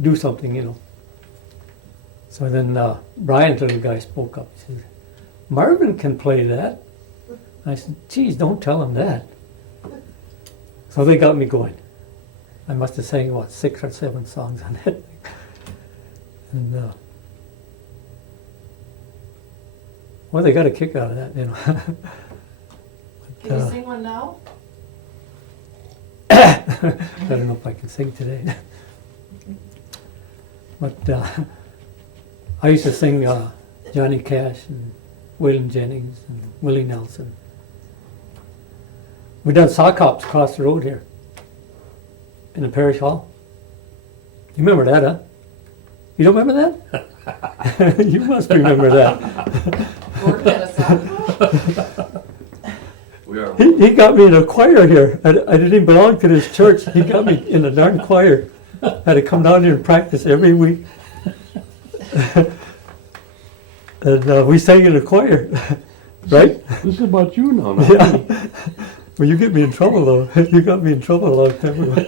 do something, you know. So then Brian, the little guy, spoke up. He said, Marvin can play that. I said, geez, don't tell him that. So they got me going. I must have sang, what, 6 or 7 songs on it. And, well, they got a kick out of that, you know. But, Can you sing one now? I don't know if I can sing today. But I used to sing Johnny Cash and Waylon Jennings and Willie Nelson. We done sock hops across the road here in the parish hall. You remember that, huh? You don't remember that? You must remember that. Gordon had a sock. He got me in a choir here. I didn't even belong to this church. He got me in a darn choir. I had to come down here and practice every week. And we sang in a choir, right? This is about you now. Yeah. Well, you get me in trouble, though. You got me in trouble a long time ago.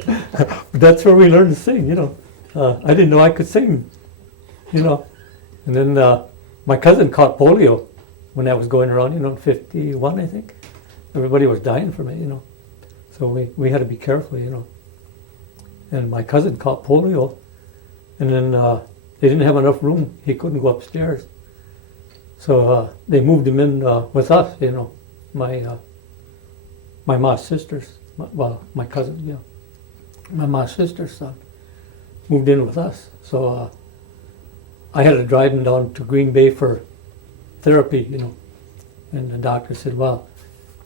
But that's where we learned to sing, you know. I didn't know I could sing, you know. And then my cousin caught polio when that was going around, you know, in 51, I think. Everybody was dying from it, you know. So we had to be careful, you know. And my cousin caught polio, and then they didn't have enough room. He couldn't go upstairs. So they moved him in with us, you know. My ma's sister's, my cousin, yeah. My ma's sister's son moved in with us. So I had to drive him down to Green Bay for therapy, you know. And the doctor said, well,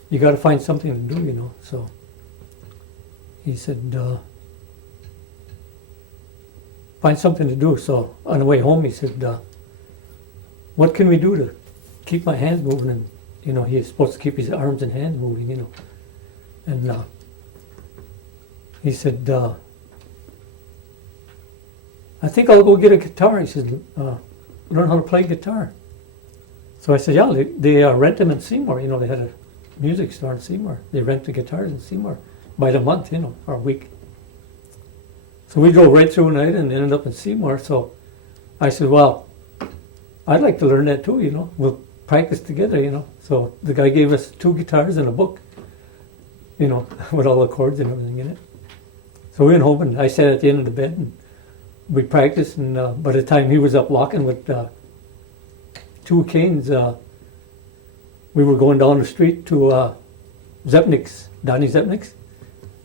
you got to find something to do, you know. So he said, find something to do. So on the way home, he said, what can we do to keep my hands moving? And, you know, he's supposed to keep his arms and hands moving, you know. And he said, I think I'll go get a guitar. He said, learn how to play guitar. So I said, yeah, they rent them in Seymour. You know, they had a music store in Seymour. They rent the guitars in Seymour by the month, you know, or a week. So we drove right through the night and ended up in Seymour. So I said, well, I'd like to learn that too, you know. We'll practice together, you know. So the guy gave us 2 guitars and a book, you know, with all the chords and everything in it. So we went home and I sat at the end of the bed and we practiced. And by the time he was up walking with 2 canes, we were going down the street to Zepnik's, Donnie Zepnik's.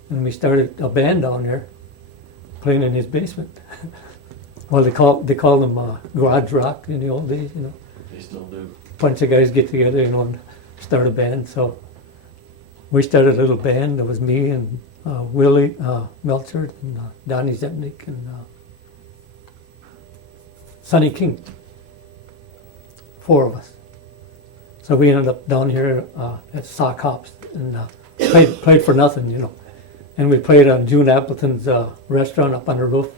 And we started a band down there playing in his basement. Well, they called them garage rock in the old days, you know. They still do. Bunch of guys get together, you know, and start a band. So we started a little band. It was me and Willie Melcher and Donnie Zepnik and Sonny King. 4 of us. So we ended up down here at Sock Hops and played for nothing, you know. And we played on June Appleton's restaurant up on the roof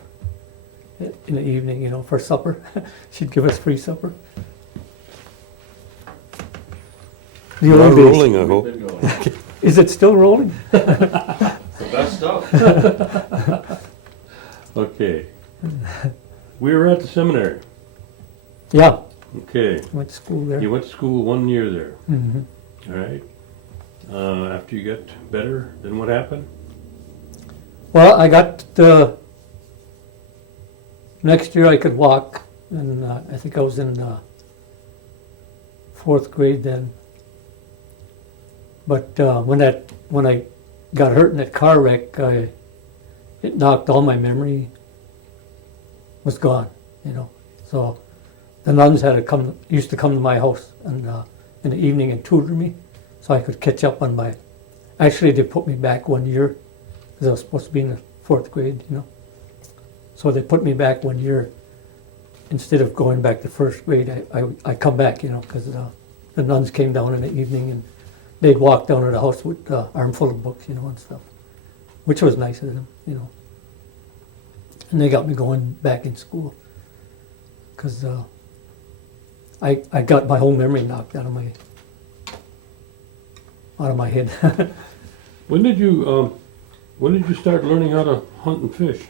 in the evening, you know, for supper. She'd give us free supper. The Not old days. rolling, I hope. Been going. Is it still rolling? The best stuff. Okay. We were at the seminary. Yeah, Okay. went to school there. You went to school 1 year there. Hmm. All right. After you got better, then what happened? Well, I got next year I could walk, and I think I was in 4th grade then. But when I got hurt in that car wreck, it knocked all my memory. Was gone, you know. So the nuns used to come to my house and in the evening and tutor me, so I could catch up on my. Actually, they put me back 1 year because I was supposed to be in the 4th grade, you know. So they put me back 1 year instead of going back to 1st grade. I come back, you know, because the nuns came down in the evening and they'd walk down to the house with an armful of books, you know, and stuff, which was nice of them, you know. And they got me going back in school because I got my whole memory knocked out of my head. When did you start learning how to hunt and fish?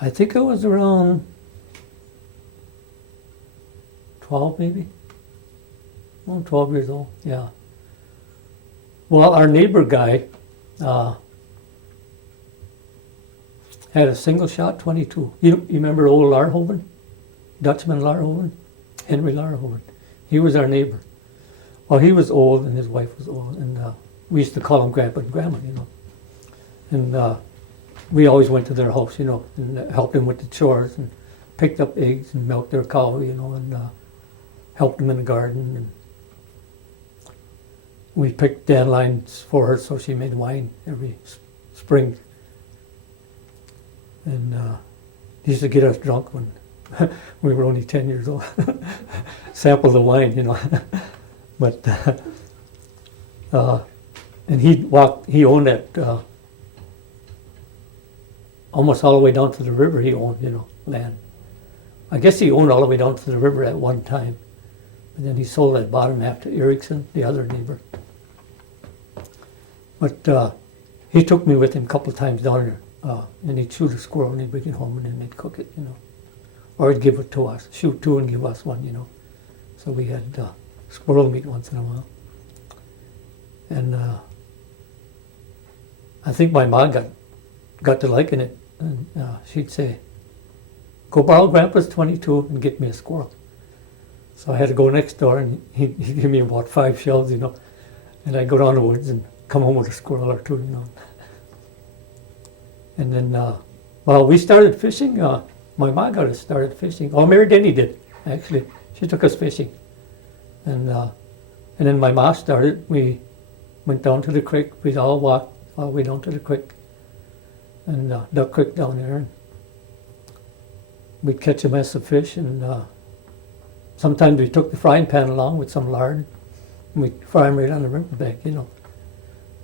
I think I was around 12 maybe. Well, 12 years old, yeah. Well, our neighbor guy had a single shot 22. You remember old Larhoven? Dutchman Larhoven? Henry Larhoven. He was our neighbor. Well, he was old and his wife was old, and we used to call him Grandpa and Grandma, you know. And we always went to their house, you know, and helped them with the chores and picked up eggs and milked their cow, you know, and helped them in the garden. And we picked dandelions for her so she made wine every spring. And he used to get us drunk when we were only 10 years old. Sample the wine, you know. But and he owned that almost all the way down to the river. He owned, you know, land. I guess he owned all the way down to the river at one time, and then he sold that bottom half to Erickson, the other neighbor. But he took me with him a couple of times down there, and he'd shoot a squirrel and he'd bring it home and then they'd cook it, you know, or he'd give it to us, shoot two and give us one, you know. So we had squirrel meat once in a while. And I think my mom got to liking it, and she'd say, "Go borrow Grandpa's 22 and get me a squirrel." So I had to go next door, and he'd give me about 5 shells, you know, and I'd go down the woods and come home with a squirrel or two, you know. And then, well, we started fishing. My mom got us started fishing. Oh, Mary Denny did, actually. She took us fishing. And then my mom started. We went down to the creek. We'd all walk all the way down to the creek. And Duck Creek down there. And we'd catch a mess of fish. And sometimes we took the frying pan along with some lard. And we'd fry them right on the riverbank, you know.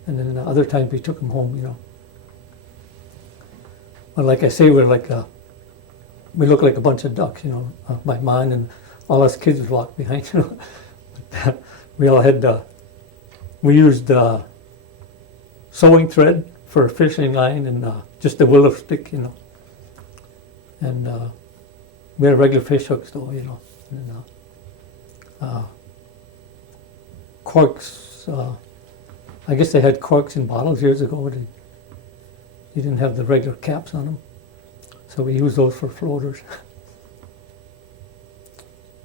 And then other times we took them home, you know. But like I say, we look like a bunch of ducks, you know. My mom and all us kids would walk behind, you know. But, we all had, we used sewing thread for a fishing line and just a willow stick, you know. And we had regular fish hooks though, you know. And corks, I guess they had corks in bottles years ago. They didn't have the regular caps on them. So we used those for floaters.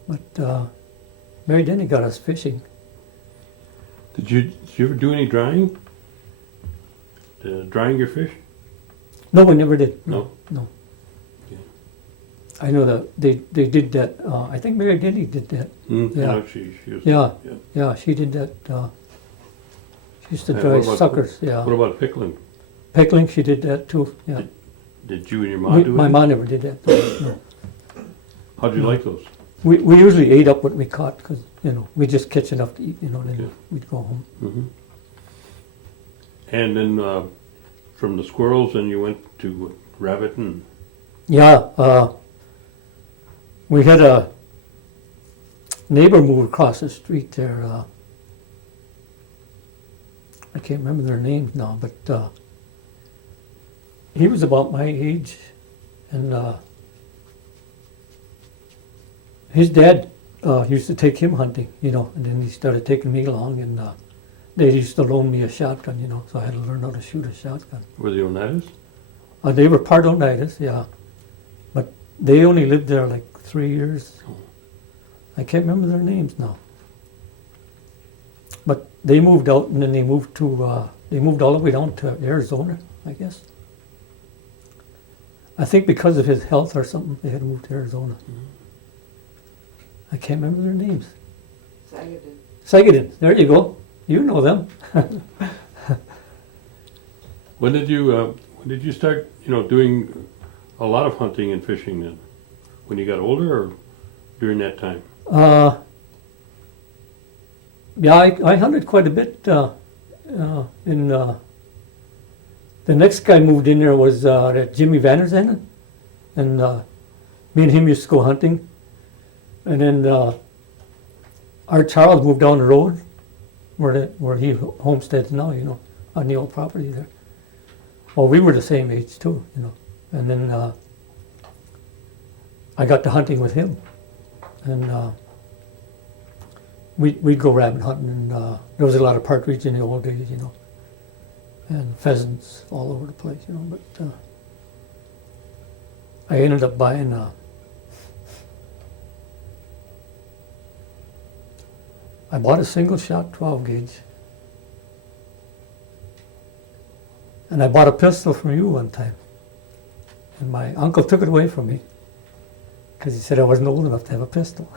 But Mary Denny got us fishing. Did you ever do any drying? Drying your fish? No, we never did. No? No. Yeah. I know that they did that. I think Mary Denny did that. Yeah, she was, Yeah, she did that. She used to And dry what about- suckers. Yeah. What about pickling? Pickling, she did that too. Yeah. Did you and your mom do it? My mom never did that. No. How'd you like those? We usually ate up what we caught because, you know, we just catch enough to eat, you know, then Yeah. we'd go home. Mm-hmm. And then from the squirrels, then you went to rabbit and... Yeah, we had a neighbor move across the street there. I can't remember their names now, but he was about my age, and his dad used to take him hunting, you know, and then he started taking me along, and they used to loan me a shotgun, you know, so I had to learn how to shoot a shotgun. Were they Oneidas? They were part Oneidas, yeah, but they only lived there like 3 years. I can't remember their names now. But they moved out, and then they moved to, they moved all the way down to Arizona, I guess. I think because of his health or something, they had moved to Arizona. I can't remember their names. Sagadin, there you go. You know them. When did you start, you know, doing a lot of hunting and fishing then? When you got older or during that time? Yeah, I hunted quite a bit. In the next guy moved in there was that Jimmy Vanderzanden, and me and him used to go hunting. And then our Charles moved down the road where he homesteads now, you know, on the old property there. Well, we were the same age too, you know. And then I got to hunting with him, and we'd go rabbit hunting, and there was a lot of partridge in the old days, you know, and pheasants all over the place, you know. But I ended up buying I bought a single shot 12 gauge, and I bought a pistol from you one time, and my uncle took it away from me because he said I wasn't old enough to have a pistol.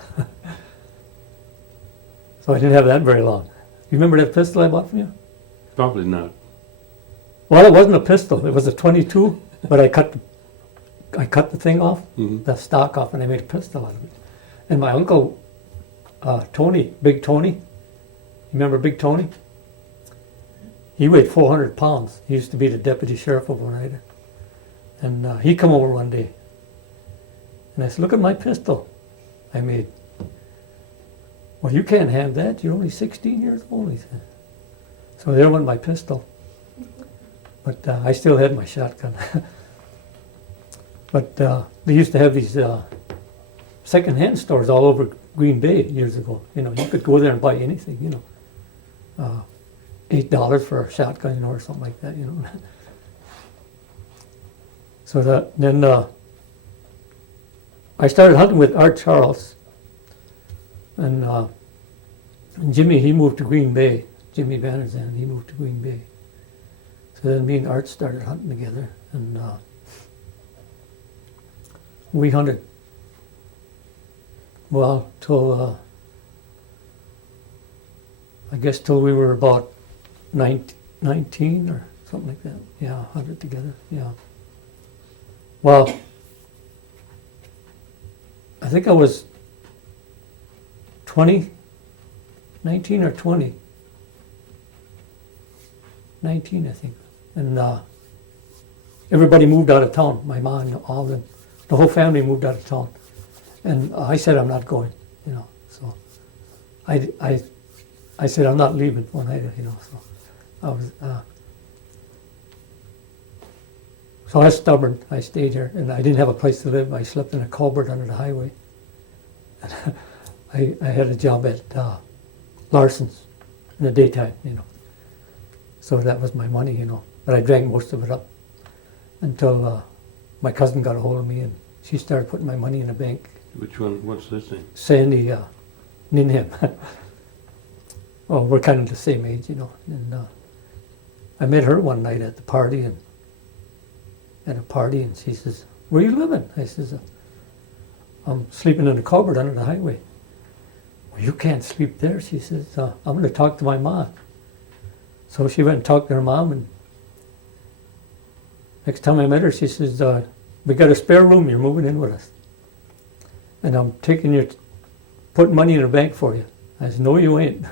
So I didn't have that very long. You remember that pistol I bought from you? Probably not. Well, it wasn't a pistol. It was a 22, but I cut the thing off, Mhm. the stock off, and I made a pistol out of it. And my uncle, Tony, Big Tony, you remember Big Tony? He weighed 400 pounds. He used to be the deputy sheriff of Oneida. And he come over one day, and I said, "Look at my pistol I made." "Well, you can't have that. You're only 16 years old," he said. So there went my pistol. But I still had my shotgun. But they used to have these second-hand stores all over Green Bay years ago. You know, you could go there and buy anything, you know. $8 for a shotgun, you know, or something like that, you know. So then I started hunting with Art Charles. And Jimmy, he moved to Green Bay. Jimmy Vanderzand, he moved to Green Bay. So then me and Art started hunting together, and we hunted, well, till, I guess till we were about 19 or something like that. Yeah, hunted together, yeah. Well, I think I was 20, 19 or 20. 19, I think. And everybody moved out of town. My mom and all them, the whole family moved out of town. And I said, I'm not going, you know. So I said, I'm not leaving Oneida, you know. So I was stubborn. I stayed here, and I didn't have a place to live. I slept in a culvert under the highway. I had a job at Larson's in the daytime, you know. So that was my money, you know. But I drank most of it up until my cousin got a hold of me, and she started putting my money in the bank. Which one? What's this name? Sandy Ninham. Well, we're kind of the same age, you know. And I met her one night at the party, and she says, "Where you living?" I says, "I'm sleeping in a culvert under the highway." "Well, you can't sleep there," she says. "I'm going to talk to my mom." So she went and talked to her mom, and next time I met her, she says, "We got a spare room, you're moving in with us. And I'm putting money in the bank for you." I said, "No, you ain't."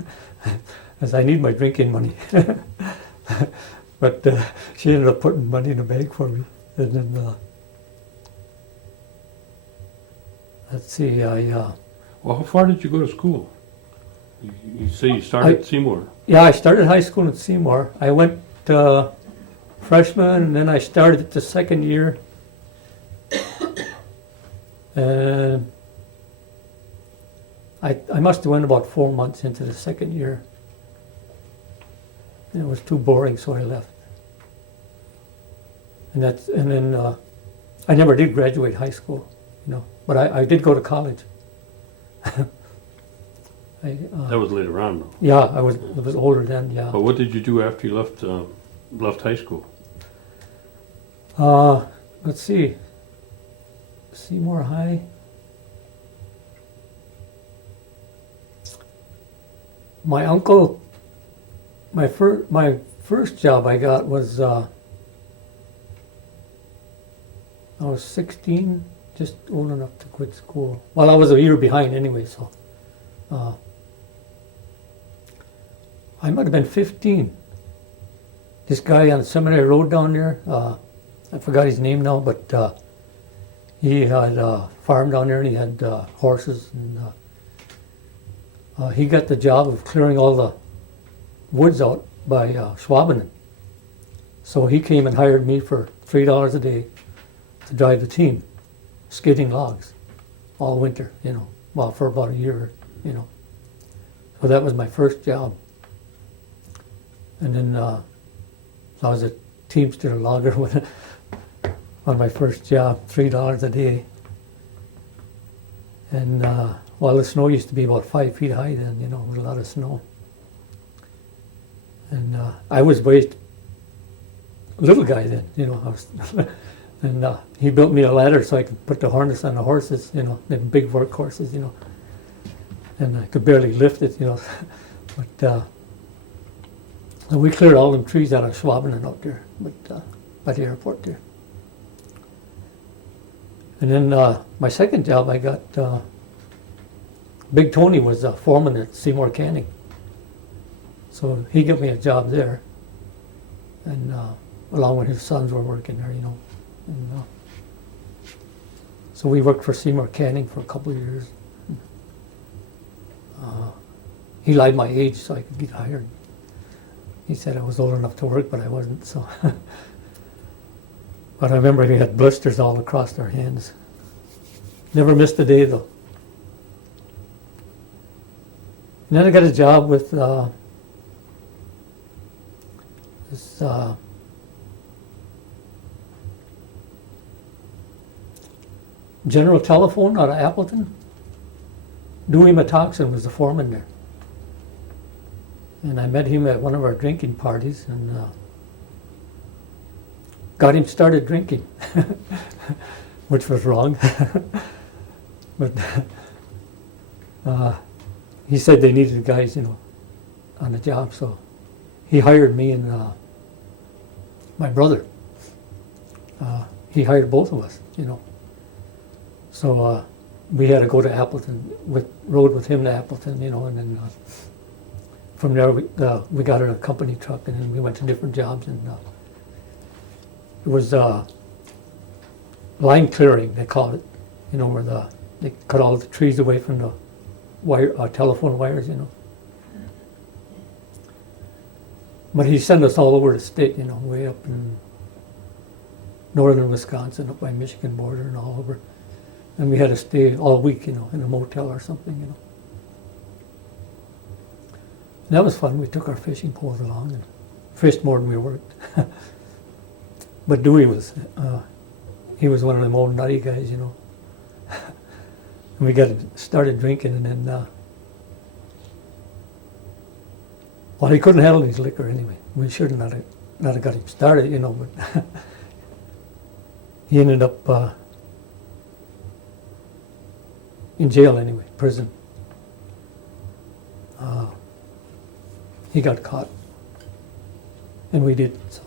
As I need my drinking money. But she ended up putting money in the bank for me. And then, let's see, Well, how far did you go to school? You say you started at Seymour. yeah, I started high school in Seymour. I went freshman, and then I started the second year. And I must have went about 4 months into the second year. And it was too boring, so I left. And then I never did graduate high school, you know, but I did go to college. That was later on, though. Yeah, I was older then. Yeah. But what did you do after you left high school? Let's see. Seymour High. My uncle. My first job I got was I was 16, just old enough to quit school. Well, I was a year behind anyway, so I might have been 15. This guy on Seminary Road down there, I forgot his name now, but he had a farm down there, and he had horses, and he got the job of clearing all the woods out by Schwabenen. So he came and hired me for $3 a day to drive the team, skidding logs. all winter, you know, well, for about a year, you know. So that was my first job. And then so I was a teamster logger on my first job, $3 a day. And well, the snow used to be about 5 feet high then, you know, with a lot of snow. And I was raised a little guy then, you know. I was and he built me a ladder so I could put the harness on the horses, you know, the big work horses, you know. And I could barely lift it, you know. But and we cleared all them trees out of Schwabenen out there, but by the airport there. And then my second job, I got Big Tony was a foreman at Seymour Canning, so he got me a job there, and along with his sons were working there, you know. And, so we worked for Seymour Canning for a couple of years. He lied my age so I could get hired. He said I was old enough to work, but I wasn't. So, but I remember we had blisters all across our hands. Never missed a day though. And then I got a job with this General Telephone out of Appleton. Dewey Matoxin was the foreman there. And I met him at one of our drinking parties and got him started drinking, which was wrong. But he said they needed guys, you know, on the job, so he hired me and my brother. He hired both of us, you know. So we had to go to Appleton, rode with him to Appleton, you know, and then from there we got in a company truck and then we went to different jobs, and it was line clearing, they called it, you know, where they cut all the trees away from the wire, telephone wires, you know. But he sent us all over the state, you know, way up in northern Wisconsin, up by Michigan border and all over. And we had to stay all week, you know, in a motel or something, you know. And that was fun. We took our fishing poles along and fished more than we worked. But Dewey was, he was one of them old nutty guys, you know. And we got started drinking, and then, well, he couldn't handle his liquor anyway. We should not have got him started, you know, but he ended up in jail anyway, prison. He got caught, and we did, so.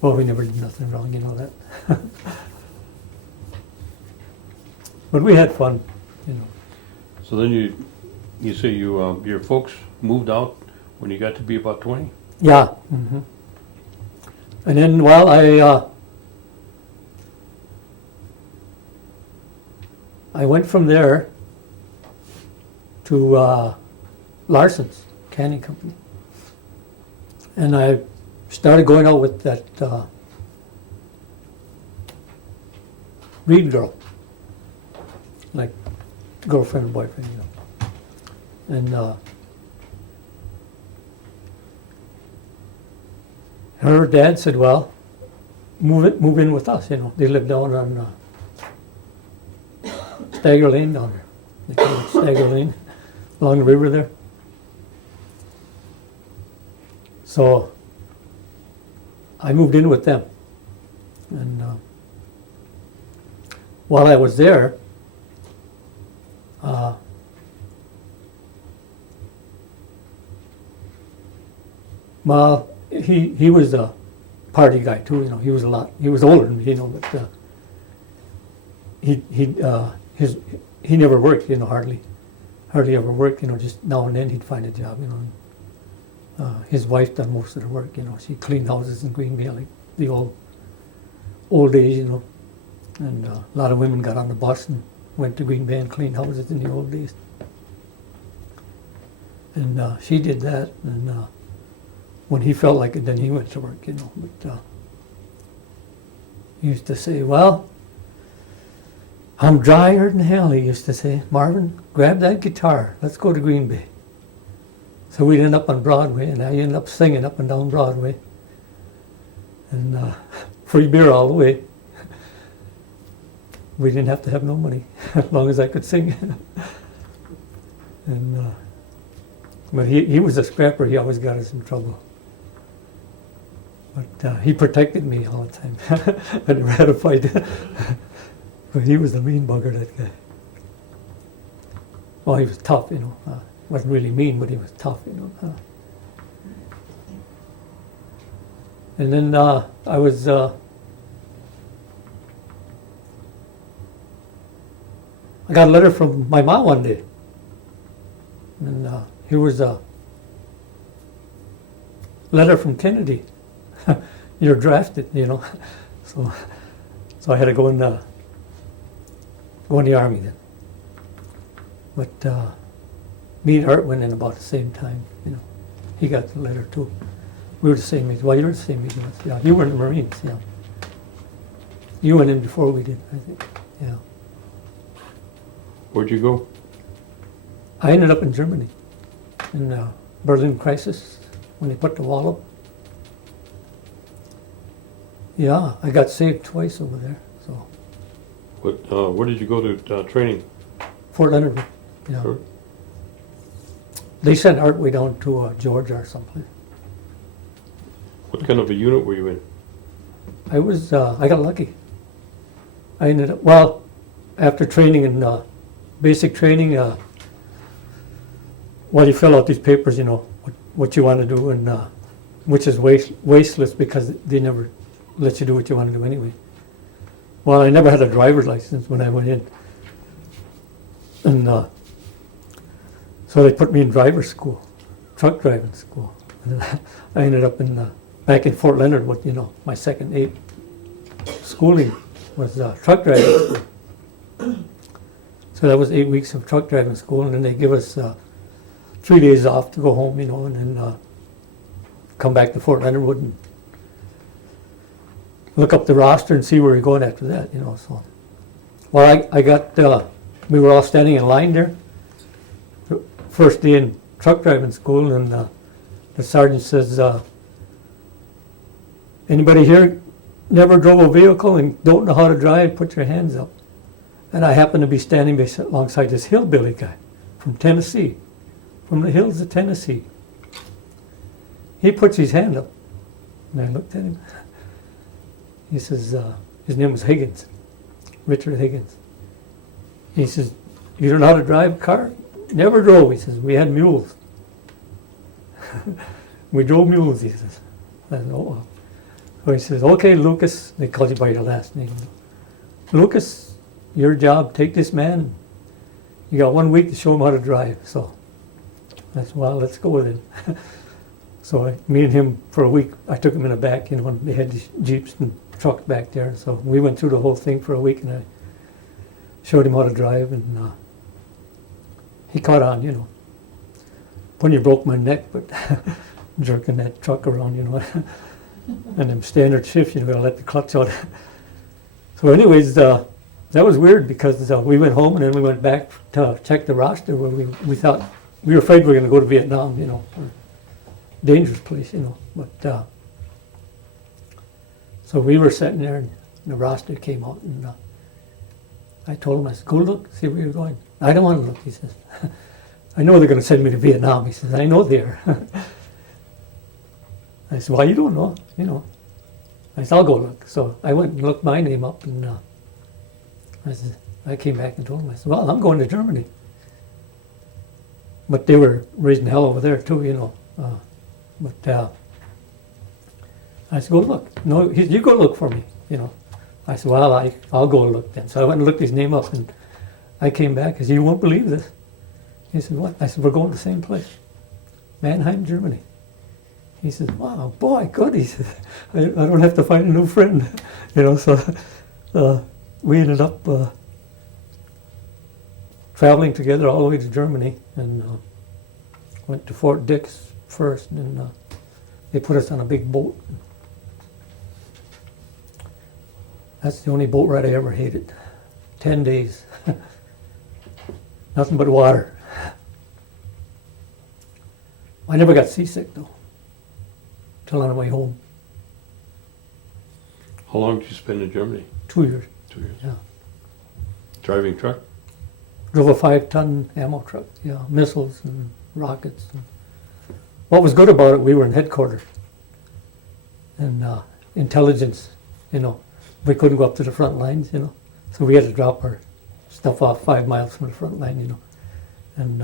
Well, we never did nothing wrong, you know that. But we had fun, you know. So then you say your folks moved out when you got to be about 20? Yeah. Mm-hmm. And then, well, I went from there to Larson's Canning Company, and I started going out with that Reed girl, like girlfriend and boyfriend, you know. And her dad said, "Well, move in with us." You know, they lived down on Stagger Lane down there. They call it Stagger Lane, along the river there. So I moved in with them, and while I was there, well, he was a party guy too. You know, he was older than me, you know, but he never worked. You know, hardly ever worked. You know, just now and then he'd find a job. You know. His wife done most of the work, you know. She cleaned houses in Green Bay, like the old days, you know. And a lot of women got on the bus and went to Green Bay and cleaned houses in the old days. And she did that, and when he felt like it, then he went to work, you know. But he used to say, "Well, I'm drier than hell, he used to say. Marvin, grab that guitar. Let's go to Green Bay. So we'd end up on Broadway, and I ended up singing up and down Broadway. And free beer all the way. We didn't have to have no money, as long as I could sing. And but he was a scrapper. He always got us in trouble. But he protected me all the time. I never had a fight. But he was the mean bugger, that guy. Well, he was tough, you know. Wasn't really mean, but he was tough, you know. And then I was... I got a letter from my mom one day. And here was a letter from Kennedy. You're drafted, you know. So I had to go in the army then. But me and Art went in about the same time, you know. He got the letter too. We were the same age. Well, you were the same age as us. Yeah, you were in the Marines, yeah. You went in before we did, I think. Yeah. Where'd you go? I ended up in Germany, in the Berlin crisis, when they put the wall up. Yeah, I got saved twice over there, so. Where did you go to training? Fort Leonard, yeah. Sure. They sent Art way down to Georgia or someplace. What kind of a unit were you in? I got lucky. I ended up, well, after training in basic training, well, you fill out these papers, you know, what you want to do, and which is wasteless because they never let you do what you want to do anyway. Well, I never had a driver's license when I went in. And so they put me in driver's school, truck driving school. And I ended up back in Fort Leonard with, you know, my second schooling was truck driving school. So that was 8 weeks of truck driving school, and then they give us 3 days off to go home, you know, and then come back to Fort Leonard Wood and look up the roster and see where we're going after that, you know. So, well, I got, we were all standing in line there, first day in truck driving school, and the sergeant says, anybody here never drove a vehicle and don't know how to drive, put your hands up. And I happened to be standing alongside this hillbilly guy from Tennessee, from the hills of Tennessee. He puts his hand up, and I looked at him. He says, his name was Higgins, Richard Higgins. He says, you don't know how to drive a car? Never drove, he says. We had mules. We drove mules, he says. I said, oh, well. So he says, okay, Lucas, they call you by your last name. Lucas, your job, take this man. You got 1 week to show him how to drive. So I said, well, let's go with it. So me and him, for a week, I took him in the back, you know, and they had these Jeeps and trucks back there. So we went through the whole thing for a week, and I showed him how to drive, and he caught on, you know. When he broke my neck, but jerking that truck around, you know. And them standard shifts, you know, gotta let the clutch out. So anyways, that was weird because we went home and then we went back to check the roster where we thought, we were afraid we were gonna go to Vietnam, you know, dangerous place, you know. But so we were sitting there and the roster came out, and I told him, I said, go look, see where you're going. I don't want to look, he says. I know they're going to send me to Vietnam. He says, I know they are. I said, well, you don't know, you know. I said, I'll go look. So I went and looked my name up, and I came back and told him, I said, well, I'm going to Germany. But they were raising hell over there too, you know. But I said, go look. No, you go look for me, you know. I said, well, I'll go look then. So I went and looked his name up, and I came back. I said, you won't believe this. He said, what? I said, we're going to the same place, Mannheim, Germany. He says, wow, boy, good. He says, I don't have to find a new friend, you know. So we ended up traveling together all the way to Germany, and went to Fort Dix first, and they put us on a big boat. That's the only boat ride I ever hated. 10 days. Nothing but water. I never got seasick though, till on the way home. How long did you spend in Germany? 2 years. 2 years. Yeah. Driving truck? Drove a 5-ton ammo truck, yeah, missiles and rockets. And what was good about it, we were in headquarters. And intelligence, you know, we couldn't go up to the front lines, you know. So we had to drop our stuff off 5 miles from the front line, you know. And,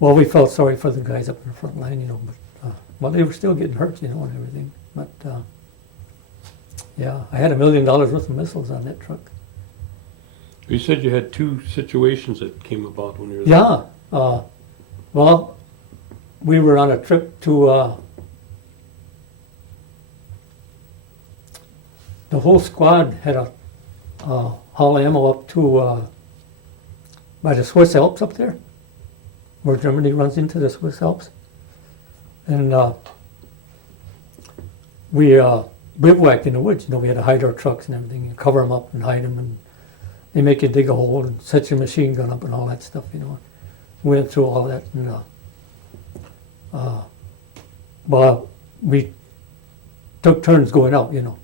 well, we felt sorry for the guys up in the front line, you know, but, well, they were still getting hurt, you know, and everything. But, yeah, I had $1 million worth of missiles on that truck. You said you had 2 situations that came about when you were there. Yeah, well, we were on a trip to, the whole squad had a haul ammo up to, by the Swiss Alps up there, where Germany runs into the Swiss Alps. And we bivouacked in the woods, you know, we had to hide our trucks and everything, and cover them up and hide them, and they make you dig a hole and set your machine gun up and all that stuff, you know. We went through all that, and well, we took turns going out, you know.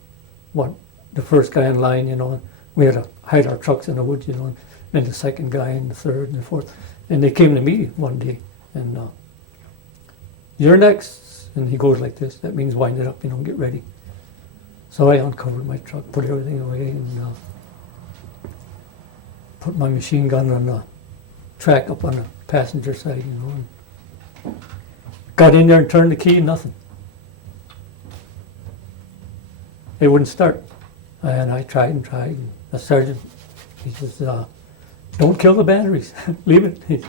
The first guy in line, you know, and we had to hide our trucks in the woods, you know, and then the second guy and the third and the fourth. And they came to me one day, and you're next. And he goes like this, that means wind it up, you know, get ready. So I uncovered my truck, put everything away, and put my machine gun on the track up on the passenger side, you know, and got in there and turned the key, nothing. It wouldn't start. And I tried and tried. And the sergeant, he says, don't kill the batteries, leave it.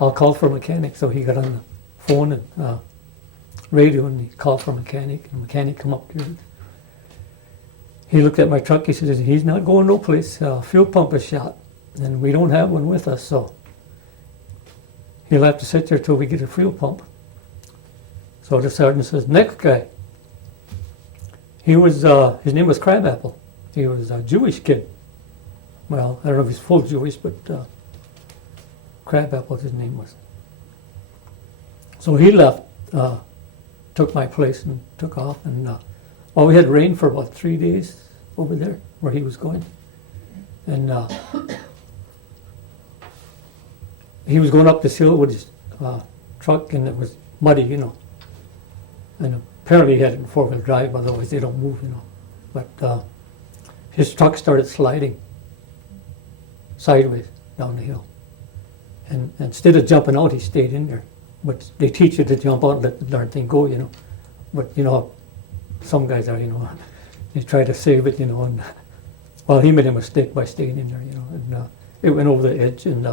I'll call for a mechanic. So he got on the phone and radio, and he called for a mechanic, and the mechanic come up here. He looked at my truck, he said, he's not going no place, fuel pump is shot, and we don't have one with us, so he'll have to sit there till we get a fuel pump. So the sergeant says, next guy. He was, his name was Crabapple. He was a Jewish kid. Well, I don't know if he's full Jewish, but Crabapple his name was. So he left, took my place and took off, and well, we had rain for about 3 days over there where he was going. And he was going up this hill with his truck, and it was muddy, you know. And apparently he had it in 4-wheel drive, otherwise they don't move, you know. But his truck started sliding sideways down the hill. And instead of jumping out, he stayed in there. But they teach you to jump out and let the darn thing go, you know. But, you know, some guys are, you know, they try to save it, you know. And well, he made a mistake by staying in there, you know. And it went over the edge and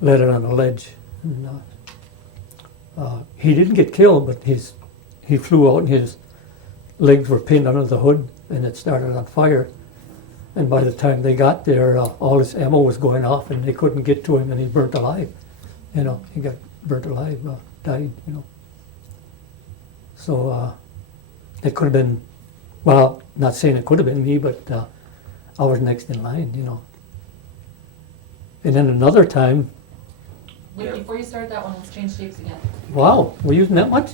let it on a ledge. And he didn't get killed, but he flew out and his legs were pinned under the hood, and it started on fire. And by the time they got there, all his ammo was going off, and they couldn't get to him, and he burnt alive. You know, he got burnt alive, died, you know. So it could have been, well, not saying it could have been me, but I was next in line, you know. And then another time, Wait, before you start that one, let's change tapes again. wow, we're using that much?